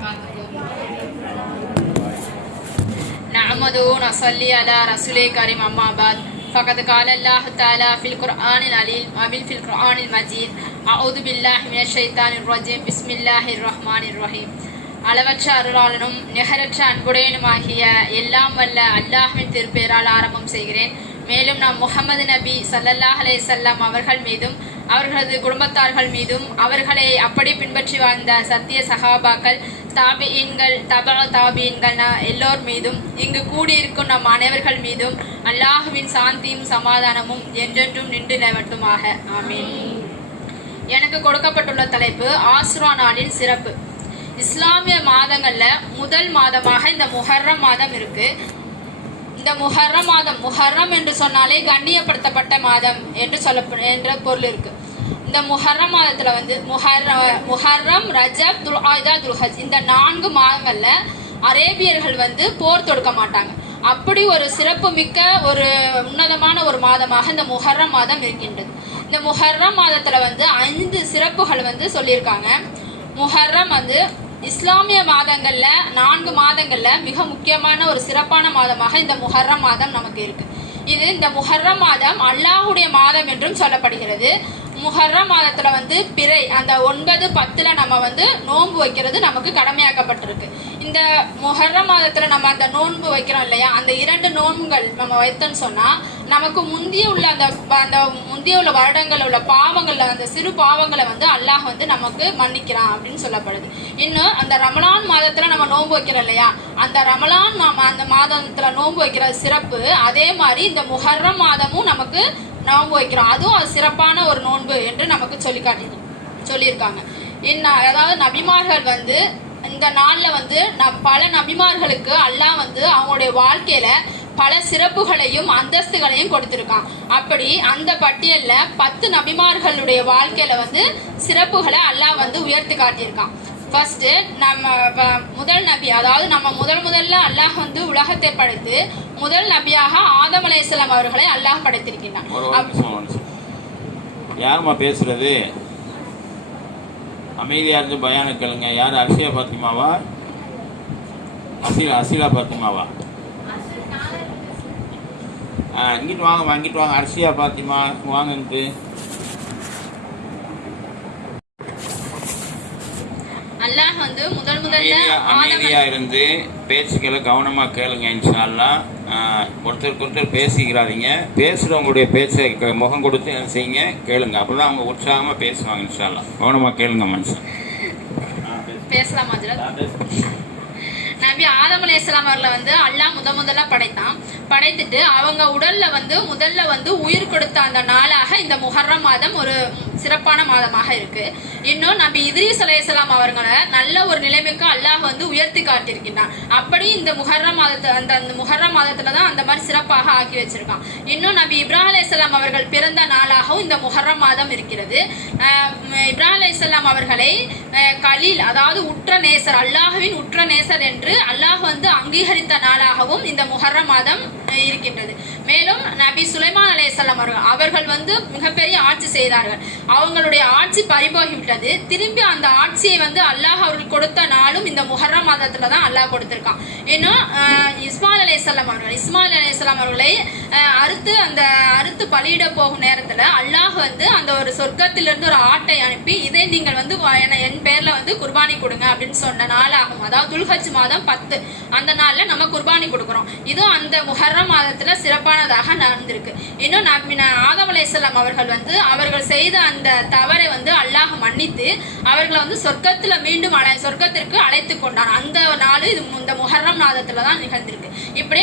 وبركاته. نحمده ونصلي على رسول الكريم أما بعد فقد قال الله تعالى في القرآن العليم وفي القرآن المجيد أعوذ بالله من الشيطان الرجيم بسم الله الرحمن الرحيم. அளவற்ற அருளாளனும் நிகரற்ற அன்புடையனுமாகிய எல்லாம் வல்ல அல்லாஹ்வின் திருப்பெயரால் ஆரம்பம் செய்கிறேன். மேலும் நாம் முஹம்மது நபி ஸல்லல்லாஹு அலைஹி வஸல்லம் அவர்கள் மீதும் அவர்களது குடும்பத்தார்கள் மீதும் அவர்களை அப்படி பின்பற்றி வாழ்ந்த சத்திய சஹாபாக்கள் தாபியீன்கள் தாபியீன்கள் எல்லோர் மீதும் இங்கு கூடியிருக்கும் நம் அனைவர்கள் மீதும் அல்லாஹுவின் சாந்தியும் சமாதானமும் என்றென்றும் நின்று நிலவட்டுமாக. ஆமீன். எனக்கு கொடுக்கப்பட்டுள்ள தலைப்பு ஆசுரா நாளின் சிறப்பு. இஸ்லாமிய மாதங்கள்ல முதல் மாதமாக இந்த முஹர்ரம் மாதம் இருக்கு. இந்த முஹர்ரம் மாதம், முஹர்ரம் என்று சொன்னாலே கண்ணியப்படுத்தப்பட்ட மாதம் என்று என்ற பொருள் இருக்கு. இந்த முஹர்ரம் மாதத்துல வந்து முஹர்ரம், ரஜப், துல்ஹஜ், துல்ஹஜ் இந்த 4 மாதங்கள்ல அரேபியர்கள் வந்து போர் தொடுக்க மாட்டாங்க. அப்படி ஒரு சிறப்பு மிக்க ஒரு உன்னதமான ஒரு மாதமாக இந்த முஹர்ரம் மாதம் இருக்கின்றது. இந்த முஹர்ரம் மாதத்துல வந்து 5 சிறப்புகள் வந்து சொல்லியிருக்காங்க. முஹர்ரம் வந்து இஸ்லாமிய மாதங்கள்ல 4 மாதங்கள்ல மிக முக்கியமான ஒரு சிறப்பான மாதமாக இந்த முஹர்ரம் மாதம் நமக்கு இருக்கு. இந்த முஹர்ரம் மாதம் அல்லாஹுடைய மாதம் என்றும் சொல்லப்படுகிறது. முஹர்ரம் மாதத்துல வந்து பிறை அந்த 9, 10 நம்ம வந்து நோன்பு வைக்கிறது நமக்கு கடமையாக்கப்பட்டிருக்கு. இந்த முஹர்ரம் மாதத்துல நம்ம அந்த நோன்பு வைக்கிறோம் இல்லையா, அந்த 2 நோன்புகள் நம்ம வைத்தோன்னு சொன்னா நமக்கு முந்திய உள்ள அந்த முந்திய உள்ள வருடங்கள் உள்ள பாவங்கள்ல அந்த சிறு பாவங்களை வந்து அல்லாஹ் வந்து நமக்கு மன்னிக்கிறான் அப்படின்னு சொல்லப்படுது. இன்னும் அந்த ரமலான் மாதத்துல நம்ம நோன்பு வைக்கிறோம் இல்லையா, அந்த ரமலான் அந்த மாதத்துல நோன்பு வைக்கிற சிறப்பு அதே மாதிரி இந்த முஹர்ரம் மாதமும் நமக்கு நோன்பு வைக்கிறோம். அதுவும் அது சிறப்பான ஒரு நோன்பு என்று நமக்கு சொல்லியிருக்காங்க. அதாவது நபிமார்கள் வந்து இந்த நாள்ல வந்து பல நபிமார்களுக்கு அல்லாஹ் வந்து அவங்களுடைய வாழ்க்கையில பல சிறப்புகளையும் அந்தஸ்துகளையும் கொடுத்திருக்கான். அப்படி அந்த பட்டியல்ல 10 நபிமார்களுடைய வாழ்க்கையில வந்து சிறப்புகளை அல்லாஹ் வந்து உயர்த்தி காட்டியிருக்கான். ஃபர்ஸ்ட் நம்ம முதல் நபி, அதாவது நம்ம முதல்ல அல்லாஹ் வந்து உலகத்தை படைத்து முதல் நபியாக ஆதம் அலைஹிஸ்ஸலாம் அவர்களை அல்லாஹ் படைத்திருக்கின்றான். யாருமா பேசுறது? அமைதியா இருந்து பயான கேளுங்க. யாரு? அர்ஷியா பாத்திமாவா? அசீலா பாத்திமாவா? இங்கிட்டு வாங்க. அர்ஷியா பாத்திமா வாங்கன்ட்டு. அல்லாஹ் வந்து முதல்ல அமைதியா இருந்து பேச்சுக்களை கவனமா கேளுங்க. இன்ஷா அல்லாஹ் ஒருத்தருக்கு பேசிக்கிறாதீங்க. பேசுறவங்களுடைய பேச்சை முகம் கொடுத்து செய்யுங்க, கேளுங்க. அப்பதான் அவங்க உற்சாகமா பேசுவாங்க. இன்ஷா அல்லாஹ் கவனமா கேளுங்க. மனுஷன் பேசலாம். நபி ஆதம் அலைஹிஸ்ஸலாம் அவர்களை வந்து அல்லாஹ் முதல்ல படைத்துட்டு அவங்க உடல்ல வந்து முதல்ல வந்து உயிர் கொடுத்த அந்த நாளாக இந்த முஹர்ரம் மாதம் ஒரு சிறப்பான மாதமாக இருக்கு. இன்னும் நபி இத்ரீஸ் அலைஹிஸ்ஸலாம் அவர்களை நல்ல ஒரு நிலைமைக்கு அல்லாஹ் வந்து உயர்த்தி காட்டியிருக்கின்றான். அப்படி இந்த முஹர்ரம் மாதத்துலதான் அந்த மாதிரி சிறப்பாக ஆக்கி வச்சிருக்கான். இன்னும் நபி இப்ராஹிம் அலைஹிஸ்ஸலாம் அவர்கள் பிறந்த நாளாகவும் இந்த முஹர்ரம் மாதம் இருக்கிறது. இப்ராஹிம் அலைஹிஸ்ஸலாம் அவர்களை கலீல், அதாவது உற்ற நேசர், அல்லாஹ்வின் உற்ற நேசர் என்று அல்லாஹ் வந்து அங்கீகரித்த நாளாகவும் இந்த முஹர்ரம் மாதம் இருக்கின்றது. மேலும் நபி சுலைமான் அலைஹிஸ்ஸலாம் அவர்கள் வந்து மிகப்பெரிய ஆட்சி செய்தார்கள். அவங்களுடைய ஆட்சி பறிபோகிவிட்டது. திரும்பி அந்த ஆட்சியை வந்து அல்லாஹ் அவர்கள் கொடுத்த நாளும் இந்த முஹர்ரம் மாதத்துல தான் அல்லாஹ் கொடுத்திருக்கான். இன்னும் இஸ்மாயில் அலைஹிஸ்ஸலாம் அவர்களை அறுத்து பலியிட போகும் நேரத்துல அல்லாஹ் வந்து அந்த ஒரு சொர்க்கத்திலிருந்து ஒரு ஆட்டை அனுப்பி இதை நீங்கள் வந்து என் பேர்ல வந்து குர்பானி கொடுங்க அப்படின்னு சொன்ன நாளாகும். அதாவது துல்ஹஜ் மாதம் 10 அந்த நாள்ல நம்ம குர்பானி கொடுக்கிறோம். இதுவும் அந்த முஹர்ரம் மாதத்துல சிறப்பானதாக நடந்திருக்கு. இன்னும் ஆதம் அலைஹிஸ்ஸலாம் அவர்கள் வந்து அவர்கள் செய்த அந்த தவறை வந்து அல்லாஹ் மன்னித்து அவர்களை வந்து சொர்க்கத்திற்கு அழைத்து கொண்டான். அந்த நாள் இந்த முஹர்ரம் மாதத்துல தான் நிகழ்ந்திருக்கு. இப்படி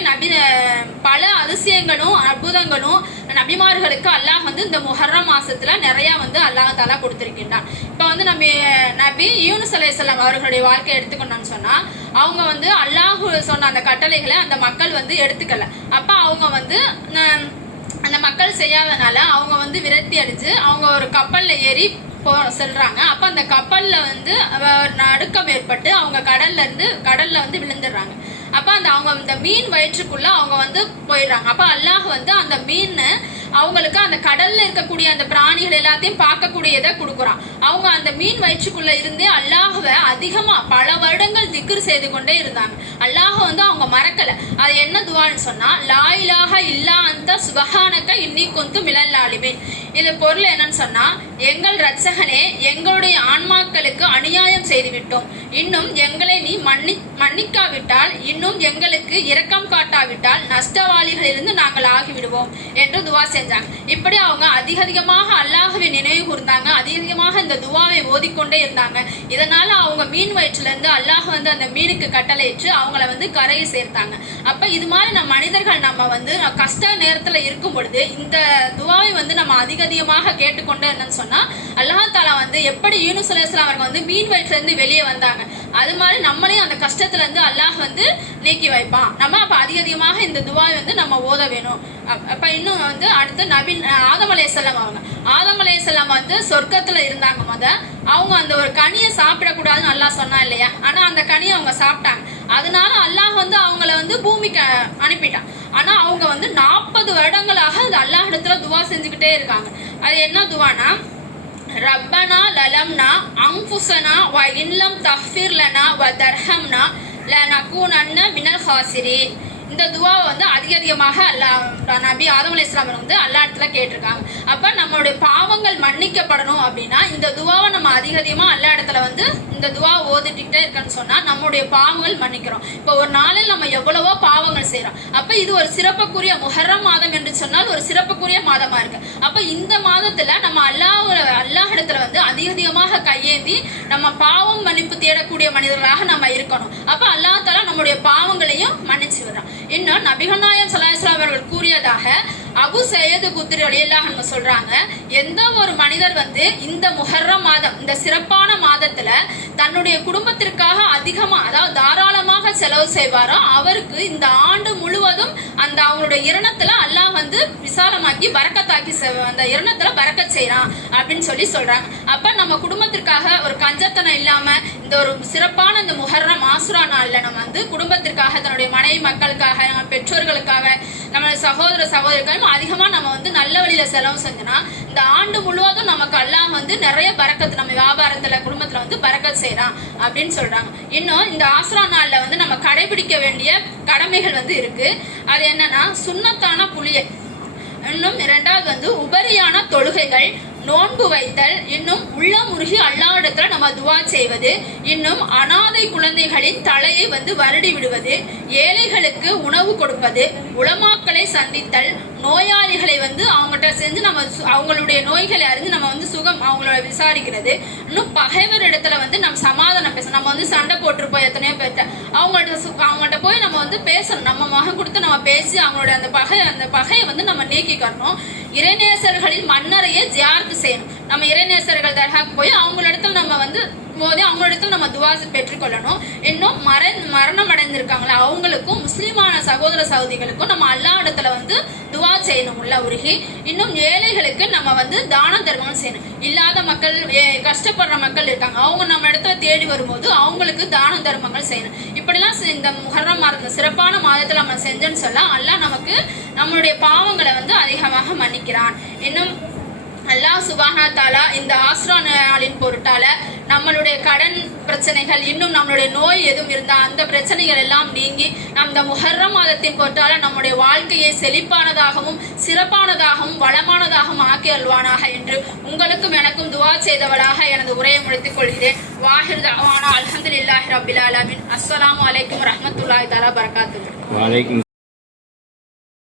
பல அதிசயங்களும் அற்புதங்களும் நபிமார்களுக்கு அல்லாஹ் வந்து இந்த முஹர்ரம் மாசத்துல நிறைய வந்து அல்லாஹ் தஆலா கொடுத்திருக்கின்றான். இப்ப வந்து நபி யூனுஸ் அலைஹிஸ்ஸலாம் அவர்களுடைய வாழ்க்கையை எடுத்துக்கணும்னு சொன்னா அவங்க வந்து அல்லாஹ் சொன்ன அந்த கட்டளைகளை அந்த மக்கள் வந்து எடுத்துக்கல. அப்ப அவங்க வந்து அந்த மக்கள் செய்யாதனால அவங்க வந்து விரக்தி அடிச்சு அவங்க ஒரு கப்பல்ல ஏறி செல்றாங்க. அப்ப அந்த கப்பல்ல வந்து நடுக்கம் ஏற்பட்டு அவங்க கடல்ல வந்து விழுந்துடுறாங்க. அப்ப அவங்க இந்த மீன் வயிற்றுக்குள்ள அவங்க வந்து போயிடுறாங்க. அப்ப அல்லாஹ் வந்து அந்த மீன் அவங்களுக்கு அந்த கடல்ல இருக்கக்கூடிய அந்த பிராணிகள் எல்லாத்தையும் பார்க்கக்கூடியதை கொடுக்குறான். அவங்க அந்த மீன் வயிற்றுக்குள்ள இருந்தே அல்லாஹ்வை அதிகமா பல வருடங்கள் திக்ர் செய்து கொண்டே இருந்தாங்க. அல்லாஹ் வந்து அவங்க மறக்கல. அது என்ன துவான்னு சொன்னா, லா இலாஹ இல்லா அன்த சுபஹானக இன்னி குன்து மினல் ஸாலிமீன். இது பொருள் என்னன்னு சொன்னா, எங்கள் இரட்சகனே, எங்களுடைய ஆன்மாக்களுக்கு அநியாயம் செய்துவிட்டோம், இன்னும் எங்களை நீ மன்னிக்காவிட்டால், இன்னும் எங்களுக்கு இரக்கம் காட்டாவிட்டால் நஷ்டவாளிகளிலிருந்து நாங்கள் ஆகிவிடுவோம் என்று துவா செஞ்சாங்க. இப்படி அவங்க அதிகமாக அல்லாஹ்வை நினைவு கூர்ந்தாங்க, அதிகமாக இந்த துவாவை ஓதிக்கொண்டே இருந்தாங்க. இதனால அவங்க மீன் வயிற்றுல இருந்து அல்லாஹ் வந்து அந்த மீனுக்கு கட்டளையிட்டு அவங்கள வந்து கரையை சேர்த்தாங்க. அப்ப இது மாதிரி நம்ம மனிதர்கள் நம்ம வந்து கஷ்ட நேரத்துல இருக்கும் பொழுது இந்த துவாவை வந்து நம்ம அதிகமாக கேட்டுக்கொண்டே இருந்தோம்னு சொன்னா, அல்லாஹ் தாலா வந்து எப்படி யூனுஸ் அலைஹிஸ்ஸலாம் அவங்க வந்து மீன் வயிற்றுல இருந்து வெளியே வந்தாங்க, அது மாதிரி நம்மளையும் அந்த கஷ்டத்துல இருந்து அல்லாஹ் வந்து நீக்கி வைப்பான். நம்ம அப்ப அதிகமாக இந்த துவாவை வந்து நம்ம ஓத வேணும். அப்ப இன்னும் வந்து அடுத்து ஆதம் அலைஹிஸ்ஸலாம் ஆதம் அலைஹிஸ்ஸலாம் வந்து சொர்க்கத்துல இருந்தாங்க. அவங்க அந்த ஒரு கனியை சாப்பிடக்கூடாதுன்னு அல்லாஹ் சொன்னா இல்லையா, ஆனா அந்த கனியை அவங்க சாப்பிட்டாங்க. அதனால அல்லாஹ் வந்து அவங்கள வந்து பூமிக்கு அனுப்பிட்டான். ஆனா அவங்க வந்து 40 வருடங்களாக அது அல்லாஹ் இடத்துல துவா செஞ்சுக்கிட்டே இருக்காங்க. அது என்ன துவானா, ரப்பனா லலம்னா அன்ஃபுஸனா வ இன்லம் தஃபிர் லனா வ தர்ஹம்னா லனகூனன்ன மினல் ஹாசிரீன். இந்த துவாவை வந்து அதிகமாக நபி ஆதம் அலைஹிஸ்ஸலாம் வந்து அல்லாஹ் இடத்துல கேட்டிருக்காங்க. அப்ப நம்மளுடைய பாவங்கள் மன்னிக்கப்படணும் அப்படின்னா இந்த துவாவை நம்ம அதிகமா அல்லாஹ் இடத்துல வந்து இந்த துவா ஓதிட்டுக்கிட்டே இருக்கன்னு சொன்னா நம்மளுடைய பாவங்கள் மன்னிக்கிறோம். இப்போ ஒரு நாளில் நம்ம எவ்வளவோ பாவங்கள் செய்யறோம். அப்ப இது ஒரு சிறப்புக்குரிய முஹர்ரம் மாதம் என்று சொன்னால் ஒரு சிறப்புக்குரிய மாதமா இருக்கு. அப்ப இந்த மாதத்துல நம்ம அல்லாஹ் இடத்துல வந்து அதிகமாக கையேந்தி நம்ம பாவம் மன்னிப்பு தேடக்கூடிய மனிதர்களாக நம்ம இருக்கணும். அப்ப அல்லாஹ் தஆலா நம்முடைய பாவங்களையும் மன்னிச்சு விடுறான். இன்னும் நபிகள் நாயகம் ஸல்லல்லாஹு அலைஹி வஸல்லம் அவர்கள் கூறியதாக அபு சையது குத்ரி ரலியல்லாஹு அன்ஹு சொல்றாங்க, எந்த ஒரு மனிதர் வந்து இந்த முஹர்ரம் மாதம் இந்த சிறப்பான மாதத்துல தன்னுடைய குடும்பத்திற்காக அதிகமா அதாவது தாராளமாக செலவு செய்வாரோ அவருக்கு இந்த ஆண்டு முழுவதும் அந்த அவங்களுடைய இரணத்துல அல்லாஹ் வந்து விசாலமாக்கி பரக்கத்தாக்கி அந்த இரணத்துல பரக்கத் செய்யறான் அப்படின்னு சொல்றாங்க. அப்ப நம்ம குடும்பத்திற்காக ஒரு கஞ்சத்தனம் இல்லாம இந்த ஒரு சிறப்பான இந்த முஹர்ரம் ஆசுரா நாள்ல நம்ம வந்து குடும்பத்திற்காக தன்னுடைய மனைவி மக்களுக்காக நம்ம பெற்றோர்களுக்காக நம்ம சகோதரர்களும் அதிகமா நம்ம வந்து நல்ல வழியில செலவு செஞ்சோம்னா இந்த ஆண்டு முழுவதும் நமக்கு அல்லாஹ் வந்து நிறைய பரக்கத்து நம்ம வியாபாரத்துல குடும்பத்துல வந்து பரக்கத் செய்யறான் அப்படின்னு சொல்றாங்க. இன்னும் இந்த ஆசுரா நாள்ல வந்து நம்ம கடைபிடிக்க வேண்டிய கடமைகள் வந்து இருக்கு. அது என்னன்னா, சுன்னத்தான புளியல், இன்னும் 2வது வந்து உபரியான தொழுகைகள், நோன்பு வைத்தல், இன்னும் உள்ளமுருகி அல்லாஹ்விடத்துல நம்ம துவா செய்வது, இன்னும் அனாதை குழந்தைகளின் தலையை வந்து வருடி விடுவது, ஏழைகளுக்கு உணவு கொடுப்பது, உலமாக்களை சந்தித்தல், நோயாளிகளை வந்து அவங்ககிட்ட செஞ்சு நம்ம அவங்களுடைய நோய்களை அறிஞ்சு நம்ம வந்து சுகம் அவங்களோட விசாரிக்கிறது, இன்னும் பகைவர் இடத்துல வந்து நம்ம சமாதானம் பேசணும். நம்ம வந்து சண்டை போட்டிருப்போம் எத்தனையோ பேர்த்த, அவங்கள்ட்ட போய் நம்ம வந்து பேசணும். நம்ம முகம் கொடுத்து நம்ம பேசி அவங்களோட அந்த பகையை வந்து நம்ம நீக்கிக்கணும். இறைநேசர்களின் மன்னரையே ஜியாரத்து செய்யணும். நம்ம இறைநேசர்கள் தர்காக்கு போய் அவங்களிடத்துல நம்ம வந்து போதே அவங்களிடத்துல நம்ம துவா பெற்றுக்கொள்ளணும். இன்னும் மரணம் அடைந்திருக்காங்களா அவங்களுக்கும் முஸ்லிமான சகோதர சகோதரிகளுக்கும் நம்ம அல்லாஹ் இடத்துல வந்து துவா செய்யணும் உள்ள உருகி. இன்னும் ஏழைகளுக்கு நம்ம வந்து தான தர்மம் செய்யணும். இல்லாத மக்கள், கஷ்டப்படுற மக்கள் இருக்காங்க, அவங்க நம்ம இடத்துல தேடி வரும்போது அவங்களுக்கு தான தர்மங்கள் செய்யணும். இப்படிலாம் இந்த முஹர்ரம் மாதம் சிறப்பான மாதத்துல நம்ம செஞ்சோன்னு சொல்ல அல்லாஹ் நமக்கு நம்மளுடைய பாவங்களை வந்து அதிகமாக மன்னிக்கிறான். இன்னும் அல்லாஹ் சுப்ஹானஹு தஆலா இந்த ஆஸ்ரா நாளின் பொருட்டால நம்மளுடைய கடன் பிரச்சனைகள், இன்னும் நம்மளுடைய நோய் எதுவும் இருந்தா அந்த பிரச்சனைகள் எல்லாம் நீங்கி அந்த முஹர்ரம் மாதத்தின் பொருட்டால நம்முடைய வாழ்க்கையை செழிப்பானதாகவும் சிறப்பானதாகவும் வளமானதாகவும் ஆக்கி அல்வானாக என்று உங்களுக்கும் எனக்கும் துவா செய்தவளாக எனது உரையை முடித்துக் கொள்கிறேன். வாஹிர் தஅவானா அல்ஹம்துலில்லாஹி ரப்பில் ஆலமீன். அஸ்ஸலாமு அலைக்கும் வரஹ்மத்துல்லாஹி தஆலா பரகாத்துஹு.